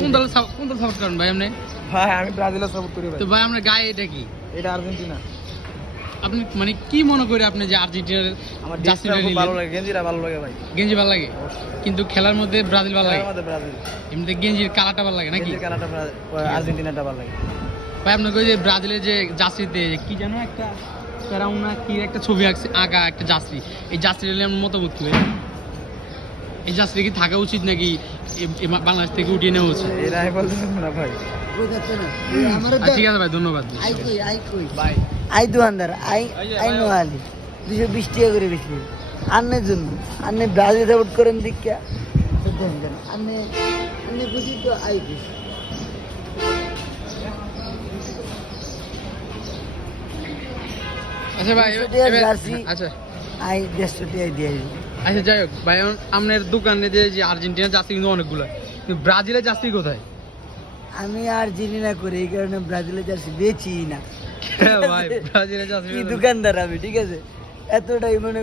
কোন দল সাপোর্ট করেন ভাই আপনি? ভাই আমি ব্রাজিলের সাপোর্ট করি ভাই। তো ভাই আপনার গায়ে এটা কি? এটা আর্জেন্টিনা। আপনি মানে কি মনে করে আপনি যে আর্জেন্টিনার আমার জার্সিটা খুব নিলেন? ভালো লাগে, গেঞ্জিটা ভালো লাগে ভাই। গেঞ্জি ভালো লাগে, কিন্তু খেলার মধ্যে ব্রাজিল ভালো লাগে। আমাদের ব্রাজিল। এমনিতে গেঞ্জির কালারটা ভালো লাগে নাকি? গেঞ্জির কালারটা আর্জেন্টিনাটা ভালো লাগে। ভাই আপনাকে ওই যে ব্রাজিলের যে জার্সিতে কি যেন একটা ফেরাউনা কি একটা ছবি আঁকা একটা জার্সি, এই জার্সিটা নিয়ে আমার মতামত কি ভাই? এই জার্সি কি থাকা উচিত নাকি বাংলাদেশ থেকে উঠিয়ে নেওয়া উচিত? এটা আমি বলতে পারবো না ভাই। ঠিক আছে ভাই, ধন্যবাদ ভাই আই দোকানদার আই নো আলি 220 টাকা করে বেশি আন্নের জন্য। আন্নে ব্রাজিল সাপোর্ট করেন দীক্ষা আন্নে আন্নে খুশি তো আই খুশি। আচ্ছা ভাই জার্সি আচ্ছা আই 150 টাকা দিয়ে দিই। আচ্ছা যাই হোক ভাই, আপনার দোকানে যে আর্জেন্টিনার জার্সি কিন্তু অনেকগুলো, কিন্তু ব্রাজিলের জার্সি কোথায়? আমি আর্জেন্টিনা করি, এই কারণে ব্রাজিলের জার্সি বেচি না ভাই ব্রাজিলের জার্সি কি দোকানদার আমি, ঠিক আছে? এতটাই মনে